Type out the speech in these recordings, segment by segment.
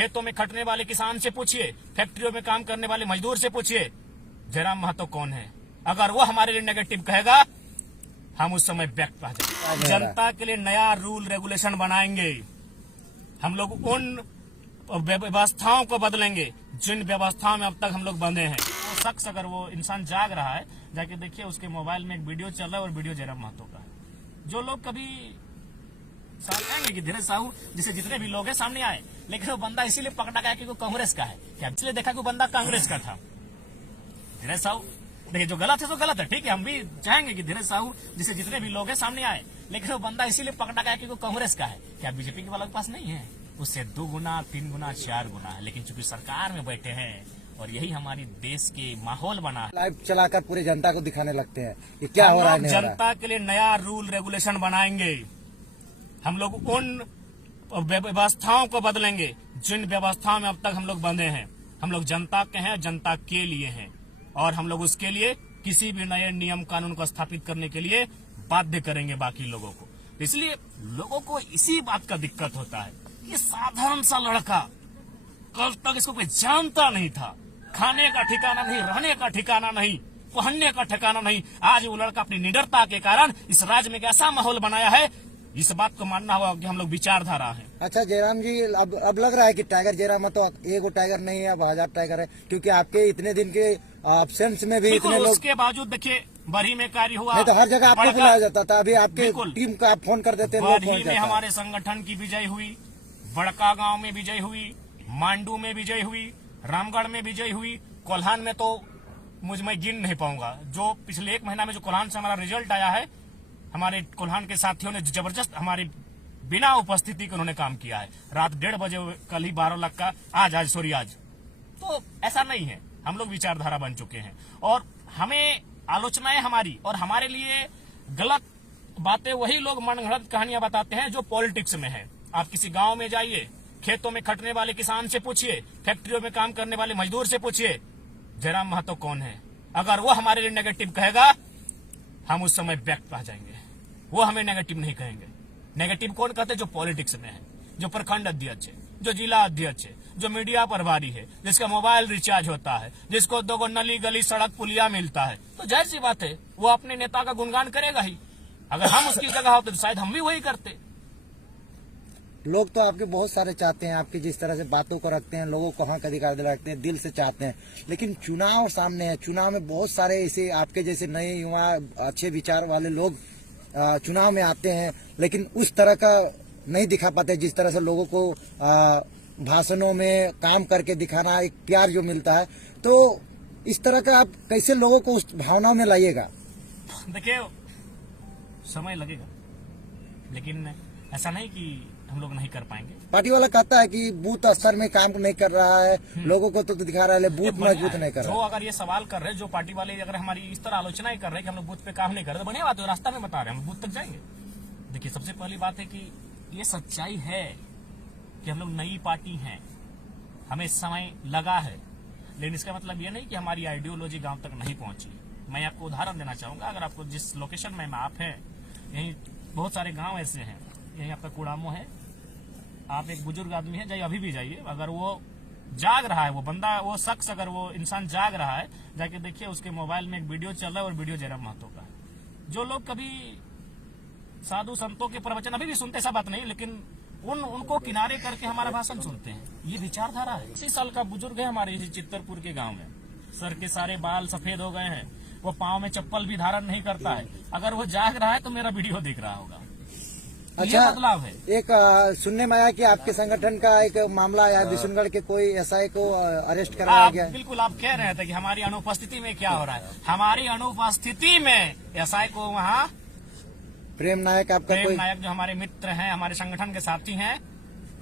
खेतों में खटने वाले किसान से पूछिए, फैक्ट्रियों में काम करने वाले मजदूर से पूछिए, जयराम महतो कौन है। अगर वो हमारे लिए नेगेटिव कहेगा, हम उस समय बैक पा जाएंगे। जनता के लिए नया रूल रेगुलेशन बनाएंगे। हम लोग उन व्यवस्थाओं को बदलेंगे जिन व्यवस्थाओं में अब तक हम लोग बंधे हैं। वो शख्स, अगर वो इंसान जाग रहा है, जाके देखिए उसके मोबाइल में एक वीडियो चल रहा है और वीडियो जयराम महतो का है। जो लोग कभी साथ आएंगे कि धीरज साहू जिसे जितने भी लोग हैं सामने आए, लेकिन वो बंदा इसीलिए पकड़ा गया कि वो कांग्रेस का है। क्या इसलिए देखा कि वो बंदा कांग्रेस का था। धीरज साहू देखिए, जो गलत है तो गलत है, ठीक है। हम भी चाहेंगे कि धीरज साहू जिसे जितने भी लोग हैं सामने आए, लेकिन वो बंदा इसीलिए पकड़ा गया कि वो कांग्रेस का है। क्या बीजेपी के वालों के पास नहीं है? उससे 2 गुना 3 गुना 4 गुना है। लेकिन चूंकि सरकार में बैठे हैं और यही हमारी देश के माहौल बना है, लाइव चलाकर पूरी जनता को दिखाने लगते हैं ये क्या हो रहा है। जनता के लिए नया रूल रेगुलेशन बनाएंगे। हम लोग उन व्यवस्थाओं को बदलेंगे जिन व्यवस्थाओं में अब तक हम लोग बंधे हैं। हम लोग जनता के हैं, जनता के लिए हैं, और हम लोग उसके लिए किसी भी नए नियम कानून को स्थापित करने के लिए बाध्य करेंगे बाकी लोगों को। इसलिए लोगों को इसी बात का दिक्कत होता है। ये साधारण सा लड़का, कल तक इसको कोई जानता नहीं था, खाने का ठिकाना नहीं, रहने का ठिकाना नहीं, पहनने का ठिकाना नहीं। आज वो लड़का अपनी निडरता के कारण इस राज्य में एक ऐसा माहौल बनाया है, इस बात को मानना होगा कि हम लोग विचारधारा हैं। अच्छा जयराम जी, अब लग रहा है कि टाइगर जयराम तो एगो टाइगर नहीं है, अब 1000 टाइगर है, क्योंकि आपके इतने दिन के एब्सेंस में भी इतने लोग, उसके बावजूद देखिए बरही में कार्य हुआ। नहीं तो हर जगह आपको बुलाया जाता था, अभी आपके टीम का आप फोन कर देते हैं। बरही में हमारे संगठन की विजय हुई, बड़का गांव में विजय हुई, मांडू में विजय हुई, रामगढ़ में विजय हुई, कोल्हान में तो मैं गिन नहीं पाऊंगा। जो पिछले 1 महीना में जो कोल्हान से हमारा रिजल्ट आया है, हमारे कोल्हान के साथियों ने जबरदस्त हमारी बिना उपस्थिति के उन्होंने काम किया है। रात 1:30 बजे कल ही 12 लाख का आज तो ऐसा नहीं है। हम लोग विचारधारा बन चुके हैं और हमें आलोचनाएं हमारी और हमारे लिए गलत बातें वही लोग मनगढ़ंत कहानियां बताते हैं जो पॉलिटिक्स में है। आप किसी गांव में जाइए, खेतों में खटने वाले किसान से पूछिए, फैक्ट्रियों में काम करने वाले मजदूर से पूछिए, जयराम महतो कौन है। अगर वो हमारे लिए नेगेटिव कहेगा, हम उस समय बैक पा जाएंगे। वो हमें नेगेटिव नहीं कहेंगे। नेगेटिव कौन कहते हैं? जो पॉलिटिक्स में है, जो प्रखंड अध्यक्ष है, जो जिला अध्यक्ष है, जो मीडिया प्रभारी है, जिसका मोबाइल रिचार्ज होता है, जिसको 2 नली गली सड़क पुलिया मिलता है, तो जाहिर सी बात है वो अपने नेता का गुणगान करेगा ही। अगर हम उसकी जगह होते तो शायद हम भी वही करते। लोग तो आपके बहुत सारे चाहते हैं, आपकी जिस तरह से बातों को रखते हैं, लोगों को हक अधिकार दिलाते हैं, दिल से चाहते हैं, लेकिन चुनाव सामने है। चुनाव में बहुत सारे ऐसे आपके जैसे नए युवा अच्छे विचार वाले लोग चुनाव में आते हैं, लेकिन उस तरह का नहीं दिखा पाते जिस तरह से लोगों को भाषणों में काम करके दिखाना, एक प्यार जो मिलता है। तो इस तरह का आप कैसे लोगों को उस भावना में लाइएगा? देखिए, समय लगेगा, लेकिन ऐसा नहीं कि हम लोग नहीं कर पाएंगे। पार्टी वाला कहता है कि बूथ स्तर में काम नहीं कर रहा है, लोगों को तो दिखा रहा है, बूथ मजबूत नहीं कर रहा है। जो अगर ये सवाल कर रहे हैं, जो पार्टी वाले अगर हमारी इस तरह आलोचना ही कर रहे हैं कि हम लोग बूथ पे काम नहीं कर रहे, तो बढ़िया बात है, रास्ता में बता रहे हैं, हम बूथ तक जाएंगे। देखिए, सबसे पहली बात है कि ये सच्चाई है कि हम लोग नई पार्टी हैं, हमें समय लगा है, लेकिन इसका मतलब ये नहीं कि हमारी आइडियोलॉजी गांव तक नहीं पहुंची। मैं आपको उदाहरण देना चाहूंगा। अगर आपको जिस लोकेशन में आप हैं, यहीं बहुत सारे गांव ऐसे हैं। यहीं आपका कुड़ामो है, आप एक बुजुर्ग आदमी है, जाइए, अभी भी जाइए। अगर वो जाग रहा है, वो बंदा, वो शख्स, अगर वो इंसान जाग रहा है, जाके देखिए उसके मोबाइल में एक वीडियो चल रहा है और वीडियो जयराम महतो का है। जो लोग कभी साधु संतों के प्रवचन अभी भी सुनते, ऐसा बात नहीं, लेकिन उनको किनारे करके हमारा भाषण सुनते हैं, ये विचारधारा है। 80 साल का बुजुर्ग है हमारे इसी चित्तरपुर के गांव में, सर के सारे बाल सफेद हो गए हैं, वो पांव में चप्पल भी धारण नहीं करता है। अगर वो जाग रहा है तो मेरा वीडियो देख रहा होगा। अच्छा, बदलाव है। एक सुनने में आया कि आपके संगठन का एक मामला आया, बिशुनगढ़ के कोई एसआई को अरेस्ट कराया गया। बिल्कुल, आप कह रहे थे कि हमारी अनुपस्थिति में क्या हो रहा है। हमारी अनुपस्थिति में एसआई को वहाँ प्रेम नायक, आपका प्रेम नायक जो हमारे मित्र हैं, हमारे संगठन के साथी हैं,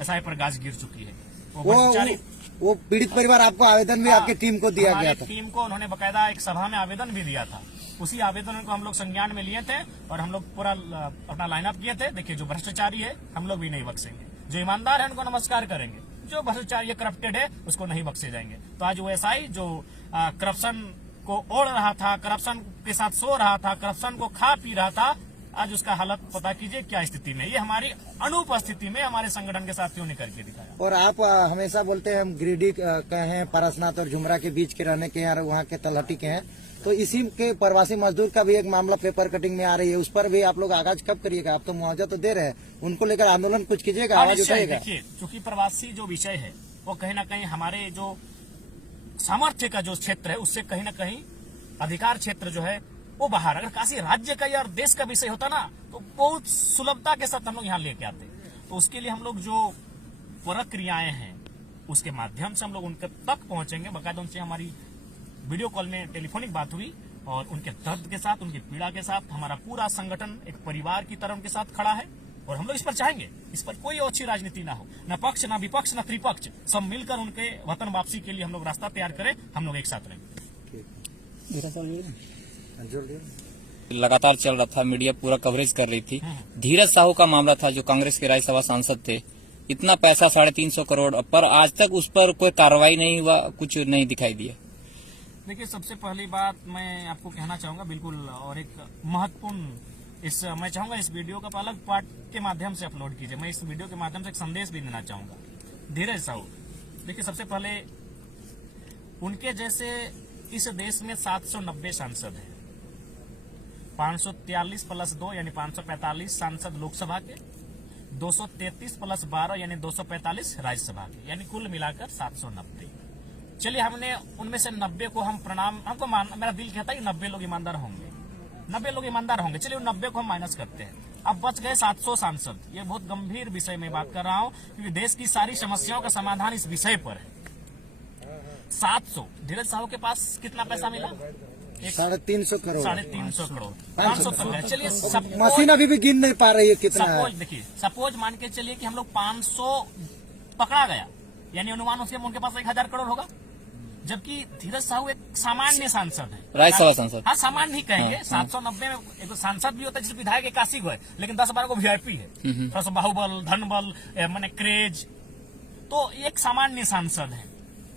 एसआई पर गाज गिर चुकी है। वो पीड़ित परिवार आपको आवेदन भी आपकी टीम को दिया गया था? टीम को उन्होंने बकायदा एक सभा में आवेदन भी दिया था। उसी आवेदन को हम लोग संज्ञान में लिए थे और हम लोग पूरा अपना लाइनअप किए थे। देखिए, जो भ्रष्टाचारी है हम लोग भी नहीं बख्शेंगे, जो ईमानदार है उनको नमस्कार करेंगे, जो भ्रष्टाचारी करप्टेड है उसको नहीं बख्शे जाएंगे। तो आज वो एसआई जो करप्शन को ओढ़ रहा था, करप्शन के साथ सो रहा था, करप्शन को खा पी रहा था, आज उसका हालत पता कीजिए क्या स्थिति में। ये हमारी अनुपस्थिति में हमारे संगठन के साथियों ने करके दिखाया। और आप हमेशा बोलते हैं हम गिरिडीह के हैं, पारसनाथ और झुमरा के बीच के रहने के हैं और वहाँ के तलहटी के हैं, तो इसी के प्रवासी मजदूर का भी एक मामला पेपर कटिंग में आ रही है, उस पर भी आप लोग आगाज कब करिएगा? आप तो मुआवजा तो दे रहे हैं, उनको लेकर आंदोलन कुछ कीजिएगा, आवाज उठाइएगा? देखिए, चूंकि प्रवासी जो विषय है वो कहीं ना कहीं हमारे जो सामर्थ्य का जो क्षेत्र है उससे कहीं ना कहीं अधिकार क्षेत्र जो है वो बाहर। अगर काशी राज्य का या देश का विषय होता ना तो बहुत सुलभता के साथ हम लोग यहाँ लेके आते। तो उसके लिए हम लोग जो प्रक्रियाएं हैं उसके माध्यम से हम लोग उनके तक पहुंचेंगे। बाकायदा उनसे हमारी वीडियो कॉल में टेलीफोनिक बात हुई और उनके दर्द के साथ, उनकी पीड़ा के साथ हमारा पूरा संगठन एक परिवार की तरह उनके साथ खड़ा है। और हम लोग इस पर चाहेंगे, इस पर कोई अच्छी राजनीति ना हो, न पक्ष न विपक्ष न त्रिपक्ष, सब मिलकर उनके वतन वापसी के लिए हम लोग रास्ता तैयार करें, हम लोग एक साथ रहेंगे। लगातार चल रहा था, मीडिया पूरा कवरेज कर रही थी। धीरज साहू का मामला था जो कांग्रेस के राज्यसभा सांसद थे, इतना पैसा 350 करोड़, पर आज तक उस पर कोई कार्रवाई नहीं हुआ, कुछ नहीं दिखाई दिया। देखिए, सबसे पहली बात मैं आपको कहना चाहूंगा बिल्कुल, और एक महत्वपूर्ण मैं चाहूंगा इस वीडियो का अलग पार्ट के माध्यम से अपलोड कीजिए। मैं इस वीडियो के माध्यम से एक संदेश भी देना चाहूंगा। धीरज साहू, देखिए सबसे पहले उनके जैसे इस देश में 790 सांसद हैं, 543 प्लस 2 यानी 545 सांसद लोकसभा के, 233 प्लस 12 यानी 245 राज्यसभा के, यानी कुल मिलाकर 790। चलिए हमने उनमें से 90 को हम प्रणाम, मेरा दिल कहता है 90 लोग ईमानदार होंगे, 90 लोग ईमानदार होंगे। चलिए उन 90 को हम माइनस करते हैं, अब बच गए 700 सांसद। ये बहुत गंभीर विषय में बात कर रहा हूं क्योंकि देश की सारी समस्याओं का समाधान इस विषय पर है। 700 धीरज साहू के पास कितना पैसा मिला? 350 करोड़, 350 करोड़, 500 तक। चलिए मशीन अभी भी गिन नहीं पा रही है कितना है। सपोज देखिए, सपोज मान के चलिए कि हम लोग 500 पकड़ा गया, यानी अनुमान उसके उनके पास 1000 करोड़ होगा। जबकि धीरज साहू एक सामान्य सांसद है, राज्यसभा सांसद। हाँ, सामान्य ही कहेंगे। 790 में एक सांसद भी होता है जिसमें विधायक 81 को है, लेकिन 10-12 को वीआईपी है, थोड़ा सा बाहुबल, धनबल, मैंने क्रेज, तो एक सामान्य सांसद है।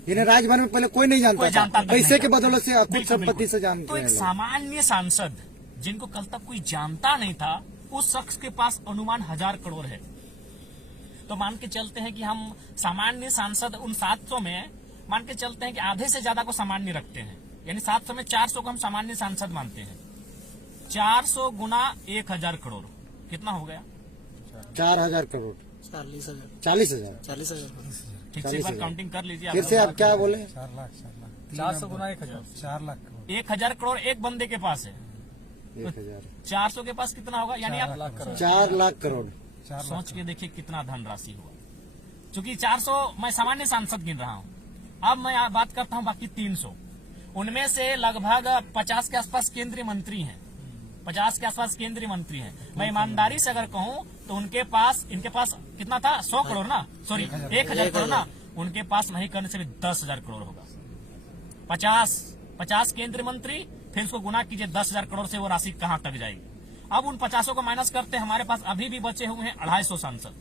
इन्हें राजभर में पहले कोई नहीं जानता था, पैसे के बदौलत से, कुछ संपत्ति से जानते तो एक सामान्य सांसद जिनको कल तक कोई जानता नहीं था, उस शख्स के पास अनुमान 1000 करोड़ है। तो मान के चलते हैं कि हम सामान्य सांसद उन 700 में मान के चलते हैं कि आधे से ज्यादा को सामान्य रखते हैं, यानी 700 में 400 को हम सामान्य सांसद मानते हैं। 400 गुना 1000 करोड़ कितना हो गया? 4000 करोड़, 40,000। ठीक से एक बार काउंटिंग कर लीजिए। फिर से आप क्या बोले? 400 गुना 1000, 4 लाख। 1000 करोड़ एक बंदे के पास है, 1000, 400 के पास कितना होगा? यानी आप 4 लाख करोड़। सोच के देखिए कितना धनराशि हुआ। चूंकि 400 मैं सामान्य सांसद गिन रहा हूं, अब मैं बात करता हूं बाकी 300। उनमें से लगभग 50 के आसपास केंद्रीय मंत्री हैं, 50 के आसपास केंद्रीय मंत्री हैं। मैं ईमानदारी से अगर कहूं तो इनके पास कितना था? 100 करोड़ ना, सॉरी 1000 करोड़ ना, उनके पास नहीं करने से भी 10,000 करोड़ होगा। 50 केंद्रीय मंत्री, फिर उसको गुना कीजिए 10,000 करोड़ से वो राशि कहां तक जाएगी। अब उन 50 को माइनस करते, हमारे पास अभी भी बचे हुए हैं 250 सांसद।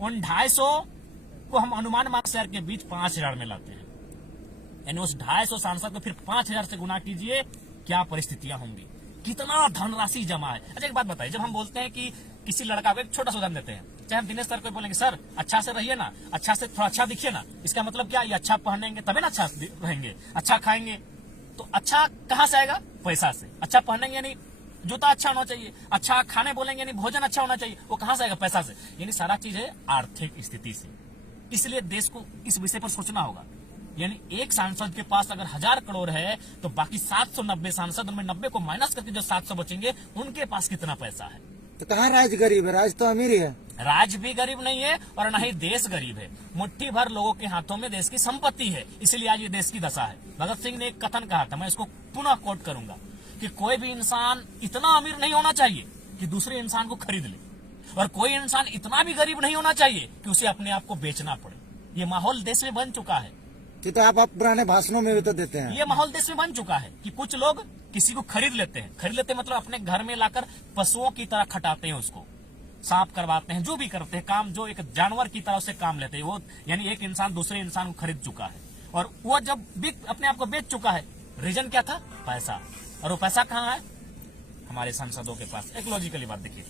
उन 250 को हम अनुमान मार्ग शहर के बीच 5000 में लाते हैं, यानी उस 250 सांसद को फिर 5000 से गुना कीजिए, क्या परिस्थितियां होंगी, कितना धनराशि जमा है। अच्छा एक बात बताइए, जब हम बोलते हैं कि किसी लड़का को, एक छोटा सा उदाहरण देते हैं, चाहे हम दिनेश सर को बोलेंगे सर अच्छा से रहिए ना, अच्छा से थोड़ा अच्छा दिखिए ना, इसका मतलब क्या? ये अच्छा पहनेंगे तभी ना अच्छा रहेंगे, अच्छा खाएंगे तो अच्छा कहां से आएगा? पैसा से। अच्छा पहनेंगे यानी जूता अच्छा होना चाहिए, अच्छा खाने बोलेंगे यानी भोजन अच्छा होना चाहिए, वो कहां से आएगा? पैसा से। यानी सारा चीज है आर्थिक स्थिति से। इसलिए देश को इस विषय पर सोचना होगा। यानी एक सांसद के पास अगर 1000 करोड़ है तो बाकी 790 सांसद, उनमें 90 को माइनस करके जो 700 बचेंगे, उनके पास कितना पैसा है? तो कहाँ राज गरीब है? राज तो अमीर ही है। राज भी गरीब नहीं है और न ही देश गरीब है। मुट्ठी भर लोगों के हाथों में देश की संपत्ति है, इसलिए आज ये देश की दशा है। भगत सिंह ने एक कथन कहा था, मैं इसको पुनः कोट करूंगा, कि कोई भी इंसान इतना अमीर नहीं होना चाहिए कि दूसरे इंसान को खरीद ले, और कोई इंसान इतना भी गरीब नहीं होना चाहिए कि उसे अपने आप को बेचना पड़े। ये माहौल देश में बन चुका है। ये तो आप पुराने भाषणों में भी तो देते हैं। ये माहौल देश में बन चुका है कि कुछ लोग किसी को खरीद लेते हैं, मतलब अपने घर में लाकर पशुओं की तरह खटाते हैं, उसको साफ करवाते हैं, जो भी करते हैं काम, जो एक जानवर की तरह से काम लेते हैं वो। यानी एक इंसान दूसरे इंसान को खरीद चुका है, और वो जब अपने आप को बेच चुका है, रीजन क्या था? पैसा। और वो पैसा कहाँ है? हमारे सांसदों के पास। एक लॉजिकली बात देखिए,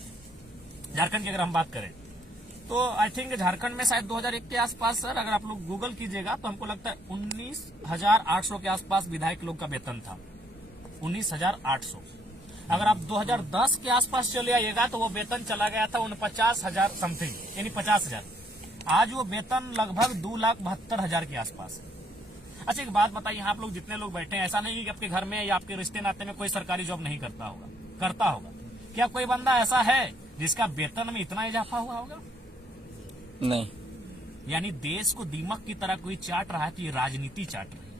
झारखंड की अगर हम बात करें तो आई थिंक झारखंड में शायद 2001 के आसपास सर, अगर आप लोग गूगल कीजिएगा तो हमको लगता है 19,800 के आसपास विधायक लोग का वेतन था। 19,800। अगर आप 2010 के आसपास चले आइएगा तो वो वेतन चला गया था 49,000 समथिंग, यानी 50,000। आज वो वेतन लगभग 2,72,000 के आसपास है। अच्छा एक बात बताइए, आप लोग जितने लोग बैठे हैं, ऐसा नहीं कि आपके घर में या आपके रिश्ते नाते में कोई सरकारी जॉब नहीं करता होगा, करता होगा। क्या कोई बंदा ऐसा है जिसका वेतन में इतना इजाफा हुआ होगा? नहीं। यानी देश को दीमक की तरह कोई चाट रहा है तो ये राजनीति चाट रही है।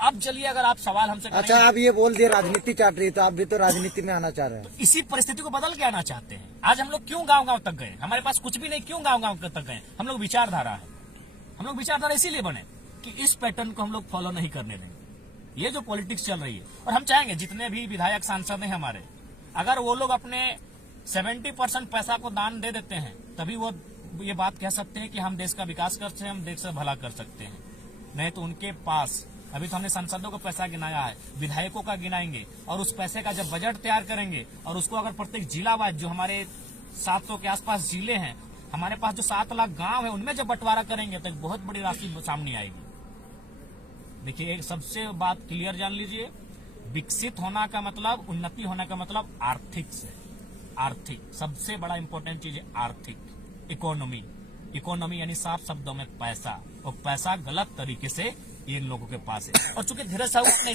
अब चलिए अगर आप सवाल हमसे अच्छा आप ये बोल दिए राजनीति चाट रही है, तो आप भी तो राजनीति में आना चाह रहे हैं। इसी परिस्थिति को बदल के आना चाहते हैं। आज हम लोग क्यों गांव गांव तक गए? हमारे पास कुछ भी नहीं, क्यों गांव गांव तक गए? हम लोग विचारधारा है, हम लोग विचारधारा इसीलिए बने कि इस पैटर्न को हम लोग फॉलो नहीं करने देंगे। ये जो पॉलिटिक्स चल रही है, और हम चाहेंगे जितने भी विधायक सांसद हैं हमारे, अगर वो लोग अपने 70% पैसा को दान दे देते हैं तभी वो ये बात कह सकते हैं कि हम देश का विकास कर सकते हैं, हम देश का भला कर सकते हैं। नहीं तो उनके पास, अभी तो हमने सांसदों का पैसा गिनाया है, विधायकों का गिनाएंगे, और उस पैसे का जब बजट तैयार करेंगे और उसको अगर प्रत्येक जिला वाइज, जो हमारे 700 के आसपास जिले हैं, हमारे पास जो 7 लाख गांव है, उनमें जब बंटवारा करेंगे तो एक बहुत बड़ी राशि सामने आएगी। देखिए एक सबसे बात क्लियर जान लीजिए, विकसित होना का मतलब, उन्नति होने का मतलब आर्थिक से, आर्थिक सबसे बड़ा इंपॉर्टेंट चीज है आर्थिक, इकोनॉमी। इकोनॉमी यानी साफ शब्दों में पैसा, और पैसा गलत तरीके से इन लोगों के पास है। और चूंकि धीरज साहू ने